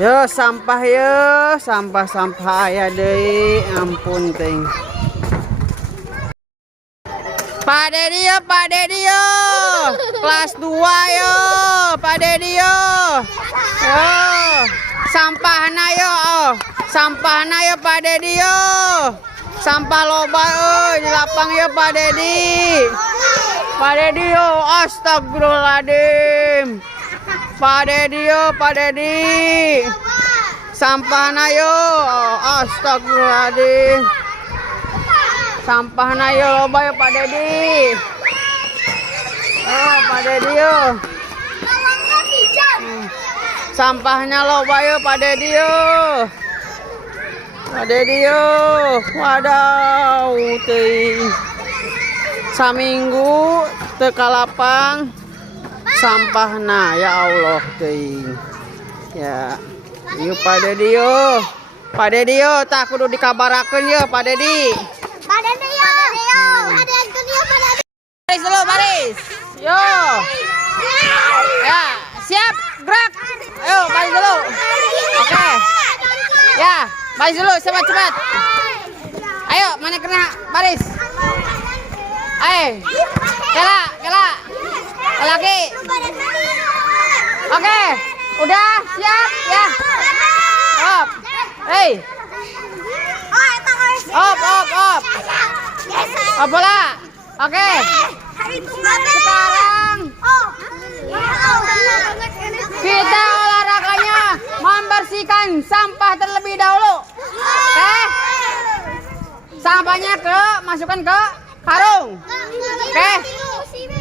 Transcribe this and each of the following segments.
Yo sampah yo, sampah-sampah aya deui, ampun teuing. Pak Dedi yo. Kelas 2 yo, Pak Dedi yo. Yo, sampahna yo. Sampahna yo Pak Dedi yo. Sampah loba euy di lapang yo Pak Dedi. Pak Dedi yo, astagfirullahaladzim. Pak Dedi yo, Pak Dedi. Sampahna yo, astagfirullahaladzim. Sampahna yo loba yo Pak Dedi. Oh, Pak Dedi yo. Sampahnya loba yo Pak Dedi yo. Pak Dedi yo. Wadaw teuing. Saminggu teu kalapang sampahna ya Allah teuing. Ya. Yuk Pak Dedi yo. Pak Dedi yo tak kudu dikabarakeun yo Pak Dedi. Pak Dedi yo. Ada yang yo Pak Dedi. Baris dulu baris. Yo. Ya, siap gerak. Ayo baris dulu. Oke. Ya, baris dulu cepat-cepat. Ayo mana kena baris. Ayo. Kela. Lagi. Oke. Udah siap ya. Op. Hei. Op. Op bola. Oke. Sekarang kita olahraganya membersihkan sampah terlebih dahulu. Oke. Sampahnya masukkan ke karung. Oke.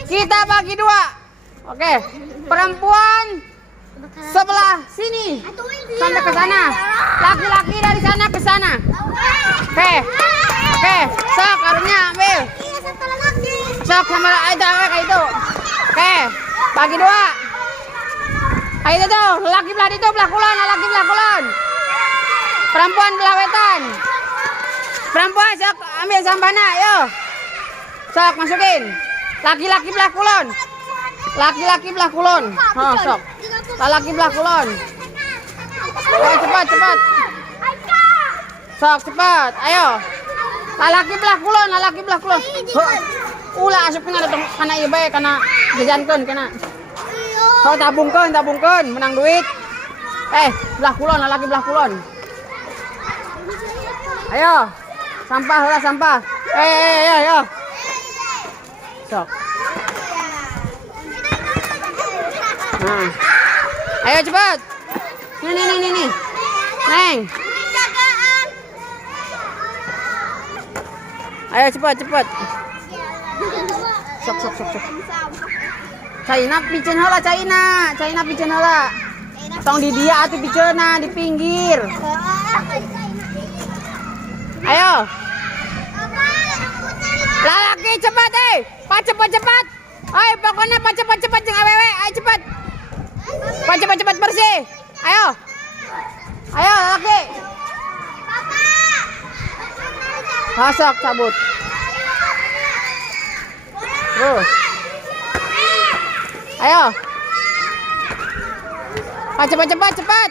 Kita bagi dua. Oke. Perempuan sebelah sini sampai ke sana. Laki-laki dari sana ke sana. Oke. Sok karungnya ambil. Sok sama aja kayak itu. Oke. Bagi dua. Ayo itu tuh, laki belah itu belah kulon, laki belah kulon. Perempuan belah wetan. Perempuan sok ambil sampahnya, ayo. Sok masukin. Laki-laki belah kulon. Laki-laki belah kulon. Oh, sok. Laki belah kulon. Ayo cepat. Sok cepat, ayo. Laki belah kulon. Ulah asupkeun kana ieu bae kana jajankeun kana. Oh tabungkeun menang duit. Belah kulon, laki belah kulon. Ayo. Sampah. Ayo. Sok. Nah. Ayo cepat. Nih. Neng. Ayo cepat. Sok. Caina piceun heula Caina piceun heula. Tong di dia atuh piceunna di pinggir. Ayo. Lalaki cepat cepat. Ayo pokoknya cepat jeung awewe, ayo cepat. Cepat bersih. Ayo lalaki. Masuk cabut. Terus. Ayo. Cepat.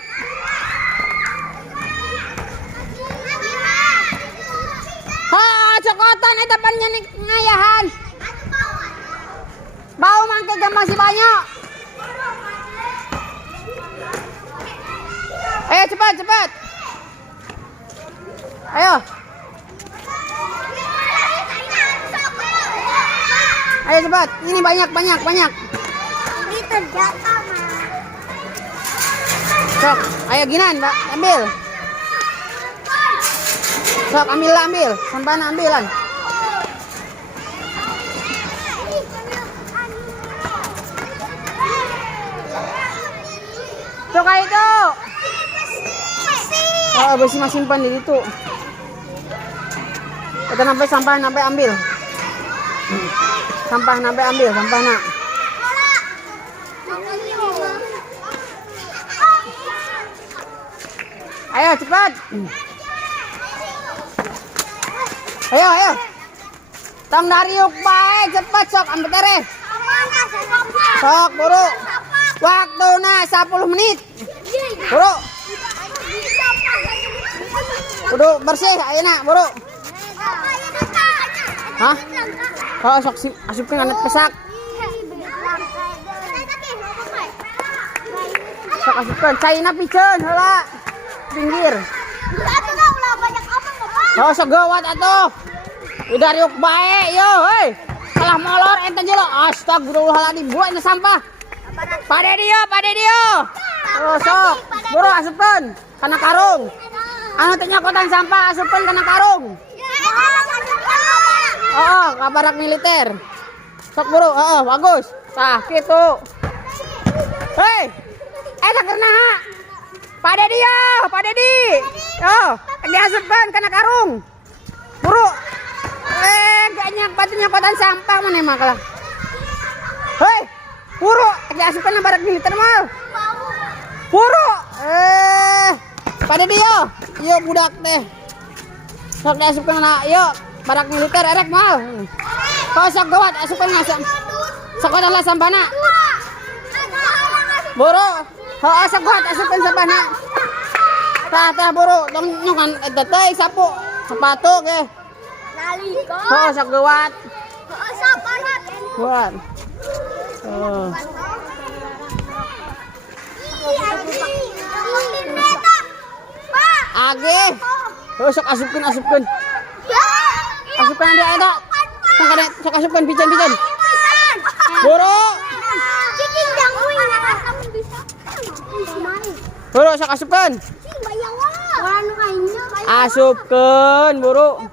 Cokotan eta pannya ngayahan. Bau mangke masih banyak. Ayo cepat. Ayo cepat. Ini banyak. Ini terjata, Mas. Sok, ayo ginan, Mbak, ambil. Sok, ambil. Sampahna ambilan. Tuh kayak itu. Oh, besi masih simpan di situ. Kita sampai ambil. Sampahna. Ayo cepat. Ayo. Tong dariuk bae cepat sok ambil tereh. Sok buru. Waktuna 10 menit. Buru. Kudu bersih ayeuna, buru. Hah? Oh, sok asupkeun anet pesak. Sok asupkeun caina piceun heula. Pinggir. Oh, sok gawat atuh. Udah riuk bae yo, heuy. Kalah molor ente jelo. Astagfirullahaladzim, buat ini sampah. Pade dia. Oh, sok. Buru asupkeun kana karung. Anu teh nyokotan sampah asupkeun kana karung. Oh, kabarak militer. Sok buru, bagus. Tah, kitu. Hei. Eta keurna. Pade di. Oh, diasupkeun kana karung. Buru. Gak batu nyokotan sampah mana mah kalah. Hei, buru, diasupkeun na barak militer mah. Buru. Pade dia. Ieu budak teh. Sok diasupkeun na ieu barak militer erek mal. Sok gawat asupkeun na sakotan lah sampahna. Buru. Heuh sok gawat asupkeun sampahna. Tah buru, tong nyokan eta teh sapu, sepatu ge. Oh, sok gawat. Buat. Oh. Age. Oh, sok asupkeun. Asupkeun dia eta. Sok asupkeun piceun. Buru. Buru sok asupkeun. Asupkeun, buru.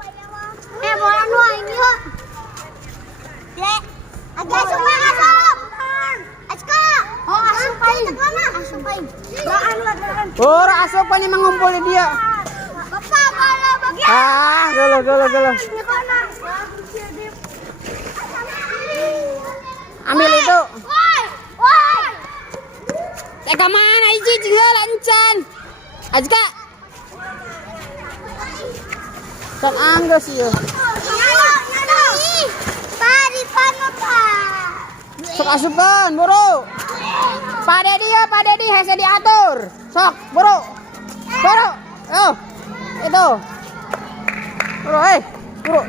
Buru asupan yang mengumpul di dia. Gelo. Ambil itu. Teka mana iji juga lancan. Ajka. Sok anggo sih yo. Sok asupan, buru. Pade di hese diatur. Sok, buru. Oh. Itu. Buru, buru.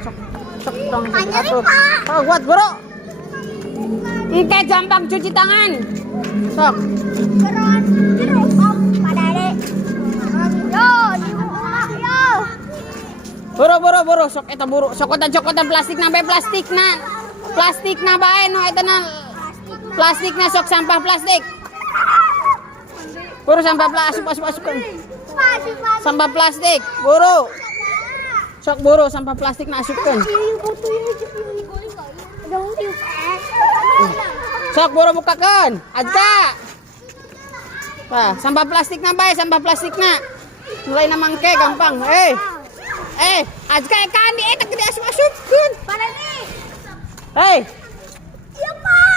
Sok dong diatur. Oh, buat buru. Engke gampang cuci tangan. Sok. Buru. Sok eta buru. Cokotan plastikna bae plastikna bae no eta na. Plastikna sok sampah plastik. Buru sampah plastik asupkeun. Sampah plastik, buru. Sok buru sampah plastikna asupkeun. Sok buru bukakeun. Adka. Tah, sampah plastikna bae, sampah plastikna. Mulai mangke gampang. Adka kan di eta gede asupkeun. Hei.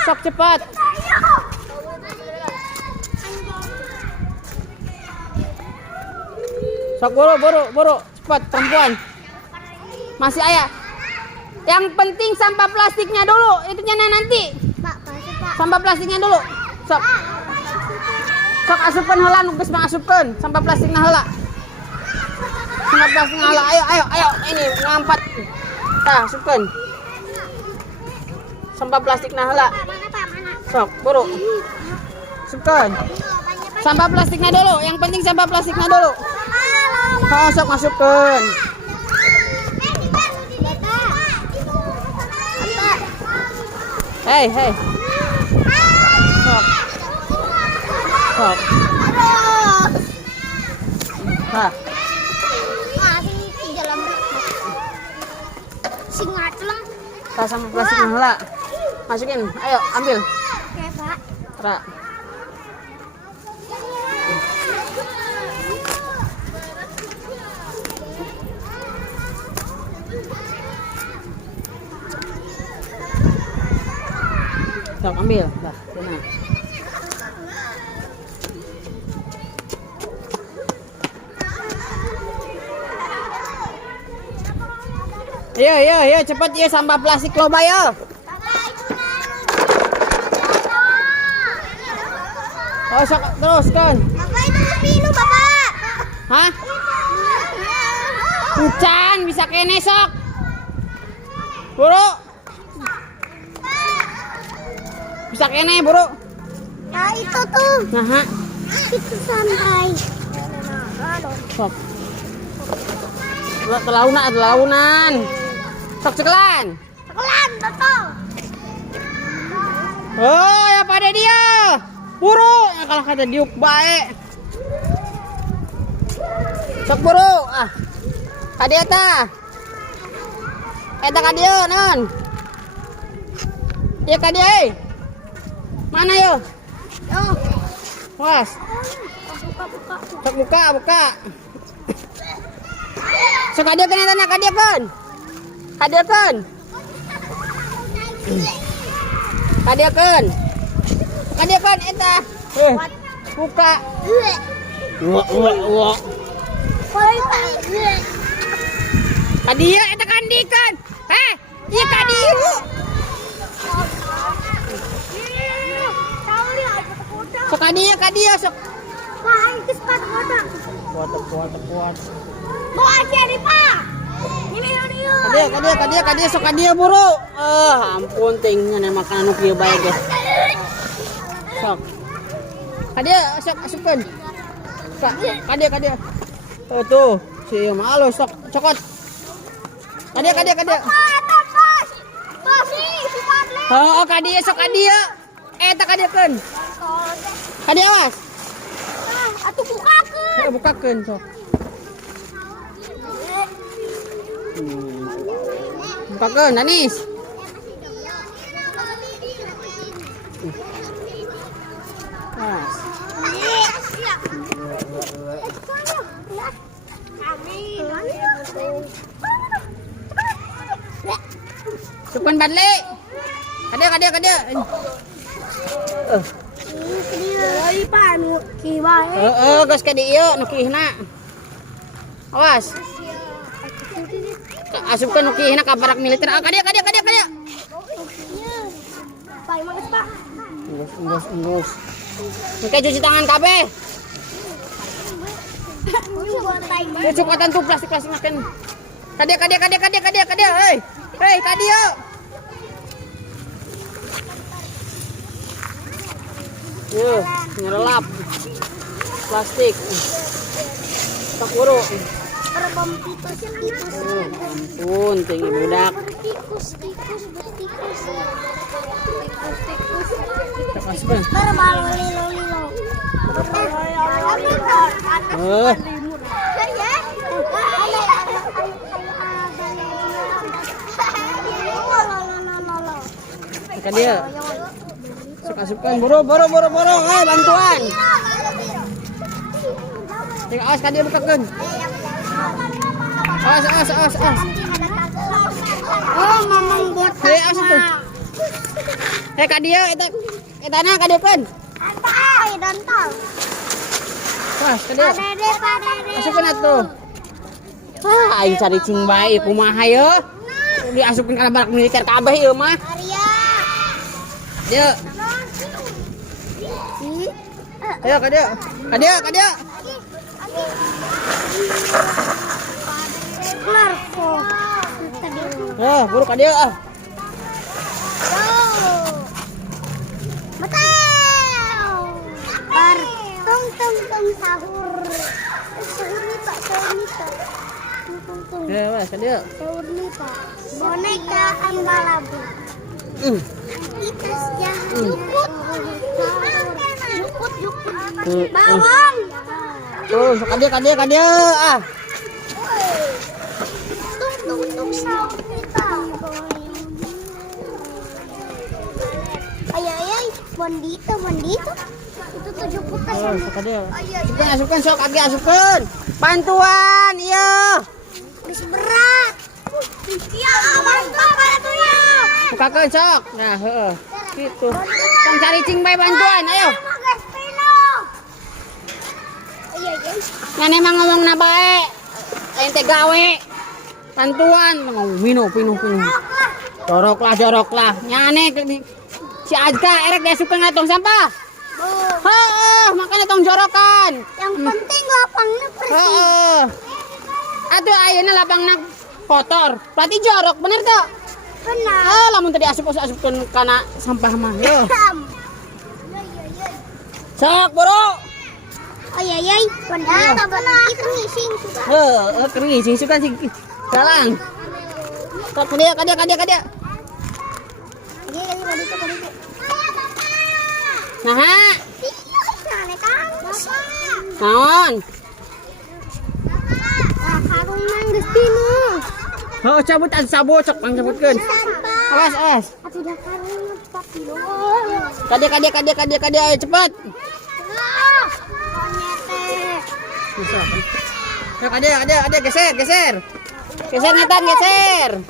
Sok cepat. Sok buru, cepat perempuan. Masih ayah. Yang penting sampah plastiknya dulu, itunya nanti. Sampah plastiknya dulu. Sok asupkeun heula nu geus mangasupkeun, sampah plastikna heula. Sampah plastikna heula. Ayo, ini ngampat. Tah, asupkeun. Sampah plastikna heula. Sok, buru. Asupkeun. Sampah plastiknya dulu, yang penting sampah plastiknya dulu. Sok masukkeun. Hei. Sok. Hah. Tah sampah plastiknya heula. Masukin. Ayo, ambil. Oke, Pak. Ra. Sok ambil, dah, sana. Yo, cepat ya sampah plastik loba yo. Oh, sok teruskan. Bapak itu minum, Bapak. Hah? Hujan bisa kene sok. Buru. Bisa kene, Buru. Nah itu tuh. Nah, Itu santai. sok. Telaunan. Sok cekelan. Sekolah, betul. Oh, ya pada dia. Buru, ya kalau kata diuk baik. Sok buru. Kadia ta. Eta kadia non. Ya kadia. Mana yo? Oh, Was. buka. Sok buka. Sok kadia kan eta kadia kan. Kadia kan. Kadia kan eta. Buka. Wah. Kadia eta kandikan. Iya kadia. Sok kadia sok. Kuat. Bawa aja nih, Pak. Ini. Kadia sok kadia buru. Ampun tingnya nih makanan nu kieu bae guys. Sok. Kadia sok asupkeun. Kadia. Tuh, si malu sok cokot. Kadia. Oh, kadia sok kadia. Eta kadiekeun. Kadia awas. Atuh bukakeun. Bukakeun sok. Bukakeun Anis. Mas. Supan badle. Kadia. Lagi Pak nu kiwae. Geus ka dieu nu kihna. Awas. Asupkeun nu kihna ka barak militer. Kadia. Pak, makasih Pak. Enggus. Oke, cuci tangan kabeh. Cukupan tuh plastik makan. Kadia. Hei, kadia. Yo, ngerelap. Plastik. Tak buru. Terbang tikus. Ampun, tinggi budak. Tikus. Tak asupkeun. Terbang lilo. Kadia. Sok asupkeun buru. Bantuan. Tinggal awas kadia bukakeun. Awas. Oh, mamang buat Hei, awas tuh. Hei kadia eta na kadiekeun. Dantal. Awas kadia. Padede. Asupkeun atuh. Aing cari cing bae kumaha ye. Diasupkeun kana barak militer kabeh ieu mah. Arya. Dia. Ayo kadia. Clarko. Buru kadia Mateo. Tung sahur. Sahur nih Pak. Ya, mas, kadia. Sahur nih Pak. Boneka ambalabu. Itas jahat. Yukut. Bawang. Tuh, kadia. Tung sahur kita. Ay, bandito. Itu 7 putas. Kadia. Asupkeun sok asupkeun. Bantuan, iya. Bis berat. Iya, bantu ya. Bukakeun sok. Nah, heeh. Gitu. Tong cari cing bae bantuan, ayo. Iya. Ngan emang ngomongna bae. Lain teh gawe. Bantuan, pinuh. Jorok lah. Nyane si Azka erek diasupkeun tong sampah. Heeh, makanya tong jorokan. Yang penting lapangnya bersih. Heeh. Atuh ayeuna lapangna kotor. Berarti jorok bener tuh. Benar. Ah, lamun tadi asup-asupkeun kana sampah mah. Yo. Sok, Bro. Oh iya iya. Benar. Itu ngising suka. Keur ngisi suka sih. Dalang. Sok kadia. Nah, naon? Karung nang geus tinu. Oh, cabut sabut sok pangjabutkeun. Awas. Atuh dah karung 4 kilo. Kadia ayo cepet. Susah. Ya kadia geser. Geser ngetan geser.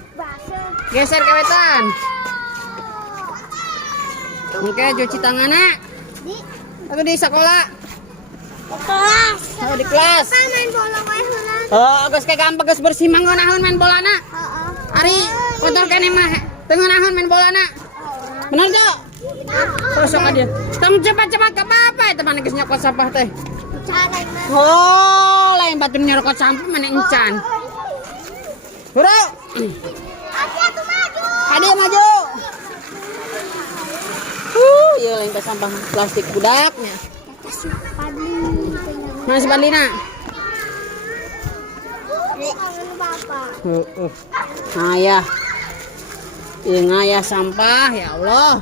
Geser ke wetan. Oke, cuci tanganna. Aku di sekolah. Kelas. Oh, di kelas. Main bola wae heula. Oh, geus kayak gampang geus bersih manggonahun main bolana. Heeh. Ari kotor kene mah teu ngeunahun main bolana. Bener tuh? Sok aja. Tong cepat-cepat ke apa eta mana geus nyokot sampah teh. Oh, lain batur nyerokot sampah mana encan. Bro. Atuh maju. Kadia maju. Iya lain teh sampah plastik budaknya. Mana si Padlina? Ngayah. Ieu ngayah sampah ya Allah.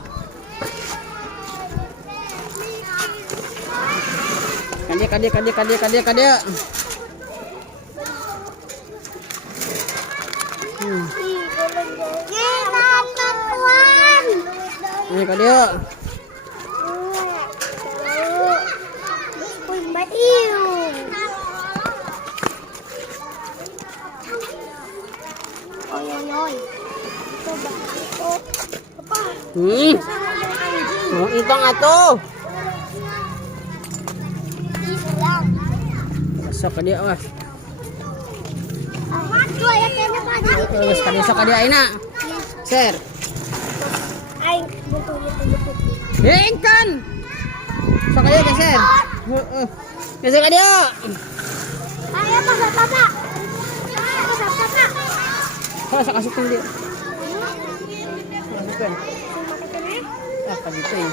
Kadia. Ayo kadia. Mau itong atuh. Sok ka dia awas. Sok ka dia ayeuna. Ser. Hengkan. Sok ka dia geser. Heeh. Geser ka dia. Ayo Papa. Sok asukin dia. Asukin. Apa gitu ya?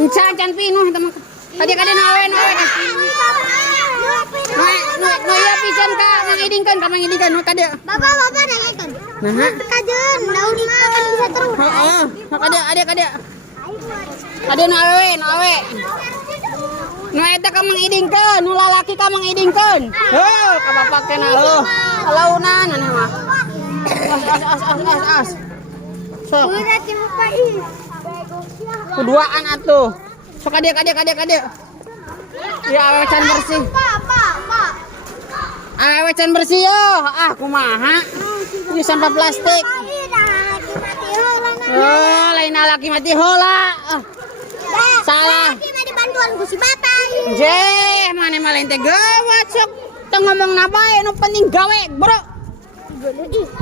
Encan pinuh eta mah. Kadia nawe. No ya pican ka mangidingkeun kadia. Bapak nanyakan. Nah. Kajeun, daun kan bisa terus. Heeh. Kadia. Kadia nawe. Nu eta ka mangidingkeun, nu lalaki ka mangidingkeun. Heuh, ka bapak teh na heuh. Alaunan aneh mah. As. Sok. Kuduaan atuh. Sok kadia. Ya awe can bersih. Pak. Awe can bersih yo. Ah kumaha? Ini sampah plastik. Oh, lain laki mati heula. Salah. Laki mah dibantuan ku si bapak. Jeh, mana mah lain teh gawat sok. Teu ngomong na bae nu penting gawe, Bro.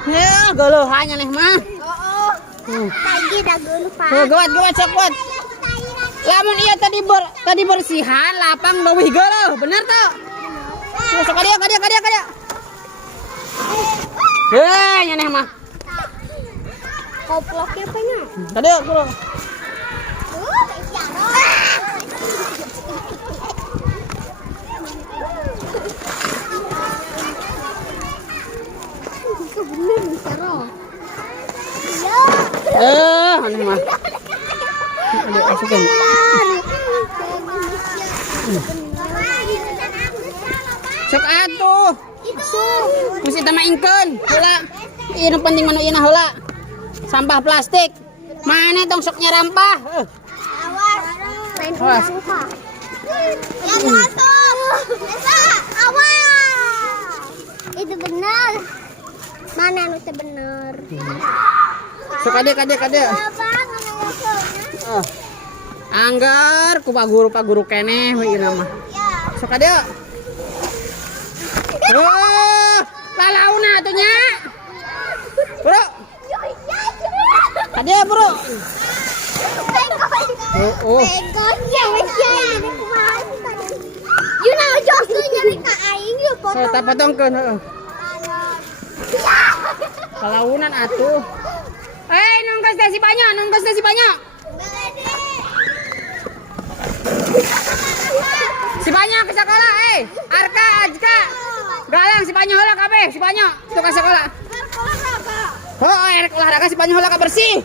Ya, geuleuh hanya nih mah. Tadi dah geuleuh Pak. Gawat sok buat. Lamun ieu tadi bersihan lapang leuwih geuleuh, bener tuh. Sok kadia. Nya nih mah. Koploknya apa nya? Kadia, Bro. Bener bisa roh. Aneh mah. Ada asukan. Sok atuh. Mesti tamaingkeun heula. Ieu nu penting manu ieu na heula. Sampah plastik. Mana tong sok nyarampah? Awas. Ya jatuh. Awas. Itu benar. Mana anu teh bener? Sok kadia. Oh. Anggar ku pak guru keneh we ieu mah. Sok kadia. Oh, lalauna atuh nya. Bro. Kadia, Bro. Oh. Begonya wes ya ini kumaha. You know, Jos. mereka aing yuk So, tak potongkeun heeh. Kalaunan atuh. Nunggas teh si banyak, nunggas teh si banyak. Si banyak ke sekolah, Arka, Ajka. Galang si banyak heula kabeh, si banyak tuh ke sekolah. Rek olahraga si banyak heula ka bersih.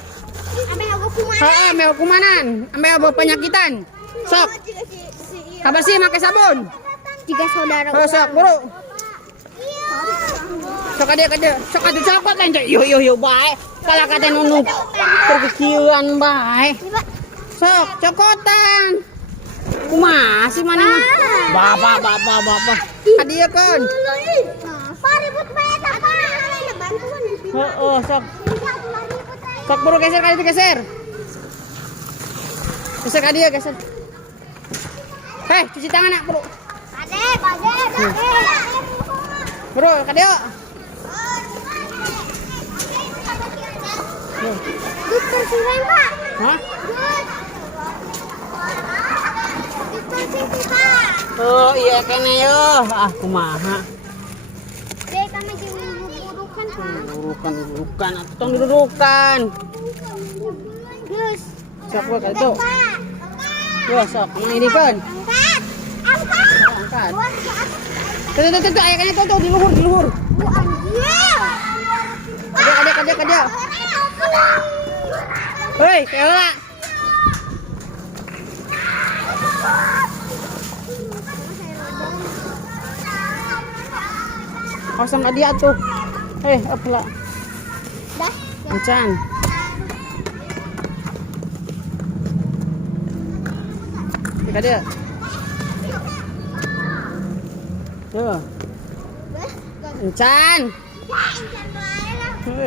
Ame aku kumaha? Heeh, ame kumanan, ame penyakitan. Sok. Ka bersih make sabun. Tiga saudara. Sok, buru. Sok dia. Sok atuh cokot lain teh. Yo bae. Kala kate nunu perkikieuan bae. Sok, cokotan. Kumaha sih mana mah? Bapak. Hadiah kan. Paribut bae tah, Pak. Bantuan. Heeh, sok. Sok buru geser kali itu geser. Geser ka dia geser. Cuci tangan nak, bro. Ade. Bro, ka dia. Dokter Siren, Pak. Hah? Dokter Siti, Pak. Oh, iya kene yo. Kumaha? Dek kami diburukan, Pak. Dudukan, atuh tong didudukan. Gus. Sok bro, kali itu. Pak. Yo, sok, mang ini kan. Angkat. Angkat. Tuh, aya kene tuh di luhur. Bu anjir. Ka dia. Hei, kela. Kosong ka dia tuh. Apela. Dah. Encan. Ka dia. Tuh. Encan.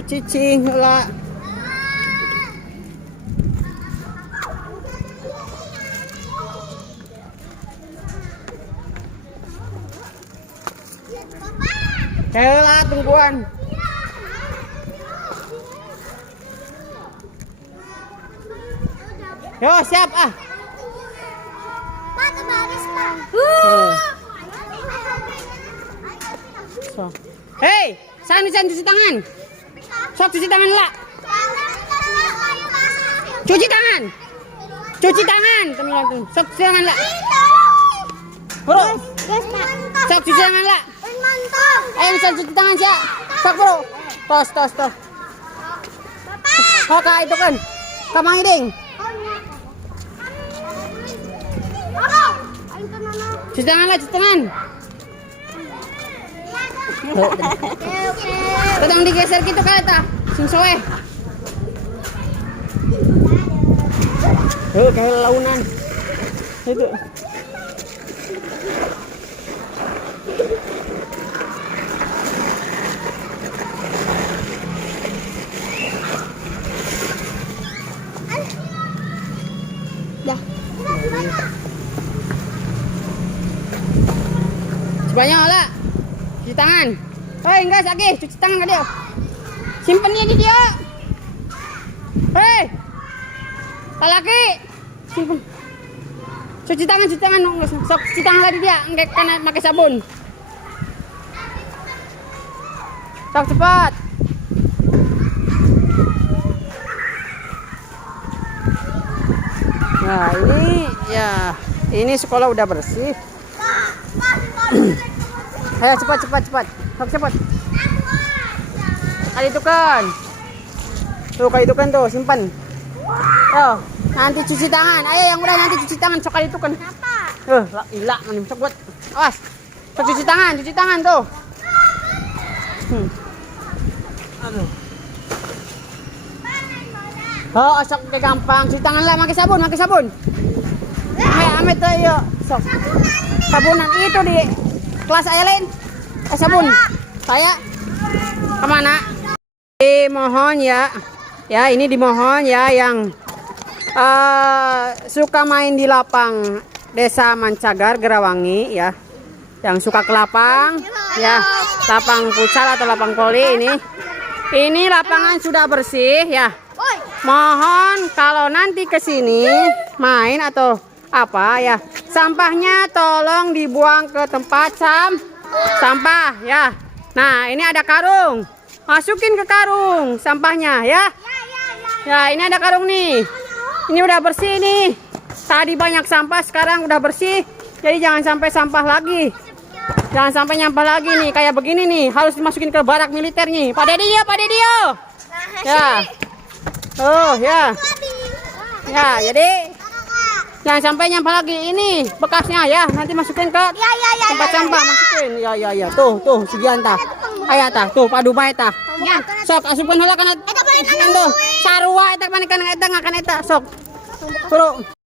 Cicing heula. Heula tungguan. Yo, siap ah. Pak, baris, Pak. So. Hei, san cuci tangan. Sok cuci tangan lah. Cuci tangan. Teman-teman. Sok cuci tangan lah. Bro, Gus, Pak. sok cuci tangan lah. Mantap. Ayo san cuci tangan siap. Sok bro. Tos. Bapak. Ka itu kan. Kamang iding. Cuci tangan. Tolong digeser gitu kali ta. Sing soe. Kayak launan. Itu. Dah. Sebanyak lah. Cuci tangan. Enggak sakit. Cuci tangan ka dia. Simpen dia di dia. Talaki. Simpen. Cuci tangan. Sok cuci tangan lagi dia. Enggak kena pakai sabun. Sok cepat. Nah, ini sekolah udah bersih. Ayo cepat. Sok cepat. Kali itu kan. Tuh, simpan. Nanti cuci tangan. Ayo yang udah nanti cuci tangan. Sok kali itu kan. Kenapa? Ilah, sok buat. Awas. Sok cuci tangan tuh. Aduh. Sok deh gampang. Cuci tangan lah, pakai sabun. Ame tuh yuk. Sok. Sabunan itu di kelas ayah lain. Sabun. Saya kemana? Dimohon ya. Ya, ini dimohon ya yang suka main di lapang Desa Mancagar Gerawangi ya. Yang suka ke lapang ya, lapang futsal atau lapang voli ini. Ini lapangan sudah bersih ya. Mohon kalau nanti ke sini main atau apa ya? Sampahnya tolong dibuang ke tempat sampah ya. Nah, ini ada karung. Masukin ke karung sampahnya ya. Ya, ini ada karung nih. Ini udah bersih nih. Tadi banyak sampah, sekarang udah bersih. Jadi jangan sampai sampah lagi. Jangan sampai nyampah lagi nih. Kayak begini nih, harus dimasukin ke barak militer nih. Pak Dedi ya, Pak Dedi yo. Ya. Oh, ya. Ya, jadi jangan sampai nyampah lagi. Ini bekasnya ya. Nanti masukin ke tempat sampah, masukin. Ya. Tuh, segian tah. Aya tah, tuh Pak Dubai tah. Sok asupkeun heula kana tuh. Sarua eta panekan eta ngakan eta sok. Bro.